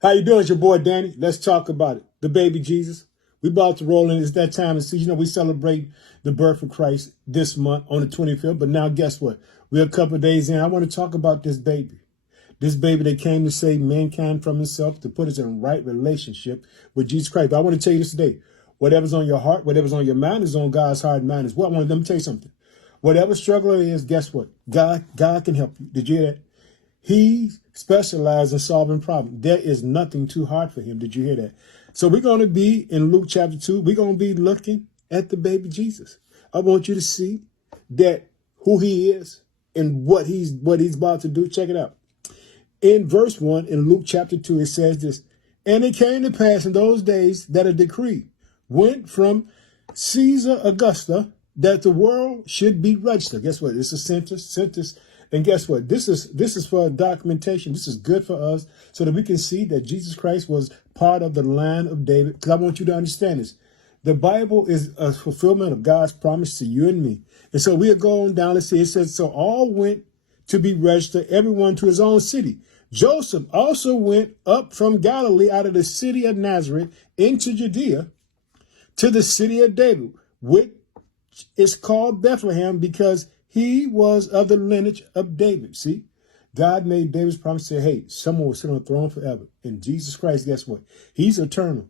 How you doing? It's your boy Danny. Let's talk about it. The baby Jesus. We about to roll in. It's that time of season. You know, we celebrate the birth of Christ this month on the 25th. But now guess what? We're a couple of days in. I want to talk about this baby. This baby that came to save mankind from himself, to put us in right relationship with Jesus Christ. But I want to tell you this today. Whatever's on your heart, whatever's on your mind is on God's heart and mind as well. Let me tell you something. Whatever struggle it is, guess what? God can help you. Did you hear that? He specializes in solving problems. There is nothing too hard for him. Did you hear that? So we're going to be in Luke chapter 2. We're going to be looking at the baby Jesus. I want you to see that who he is and what he's about to do. Check it out. In verse 1 in Luke chapter 2, it says this: "And it came to pass in those days that a decree went from Caesar Augusta that the world should be registered." Guess what? It's a census. And guess what? This is for documentation. This is good for us so that we can see that Jesus Christ was part of the line of David. Because I want you to understand this. The Bible is a fulfillment of God's promise to you and me. And so we are going down. Let's see. It says, "So all went to be registered, everyone to his own city. Joseph also went up from Galilee out of the city of Nazareth into Judea to the city of David, which is called Bethlehem, because he was of the lineage of David." See, God made David's promise, say, hey, someone will sit on the throne forever. And Jesus Christ, guess what? He's eternal.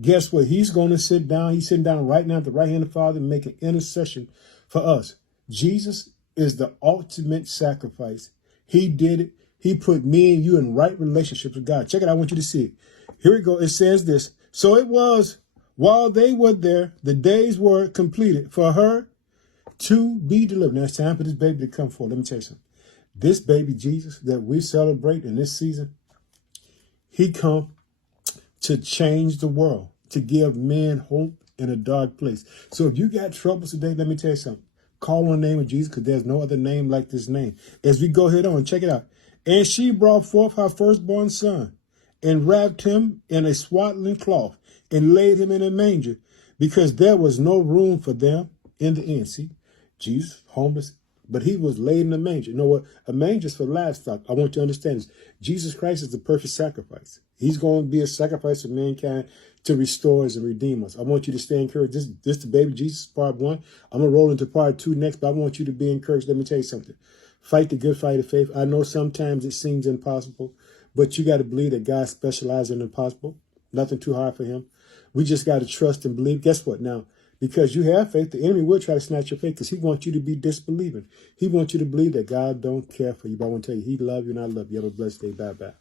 Guess what? He's going to sit down. He's sitting down right now at the right hand of the Father and make an intercession for us. Jesus is the ultimate sacrifice. He did it. He put me and you in right relationship with God. Check it out. I want you to see it. Here we go. It says this: "So it was, while they were there, the days were completed for her to be delivered." Now it's time for this baby to come forth. Let me tell you something. This baby Jesus that we celebrate in this season, he come to change the world, to give men hope in a dark place. So if you got troubles today, let me tell you something. Call on the name of Jesus, because there's no other name like this name. As we go ahead on, check it out. "And she brought forth her firstborn son, and wrapped him in a swaddling cloth, and laid him in a manger, because there was no room for them in the inn." See, Jesus, homeless, but he was laid in a manger. You know what? A manger is for livestock. I want you to understand this. Jesus Christ is the perfect sacrifice. He's going to be a sacrifice of mankind to restore us and redeem us. I want you to stay encouraged. This the baby Jesus, part 1. I'm going to roll into part 2 next, but I want you to be encouraged. Let me tell you something. Fight the good fight of faith. I know sometimes it seems impossible, but you got to believe that God specializes in impossible. Nothing too hard for him. We just got to trust and believe. Guess what? Now, because you have faith, the enemy will try to snatch your faith, because he wants you to be disbelieving. He wants you to believe that God don't care for you. But I want to tell you, he loves you and I love you. Have a blessed day. Bye-bye.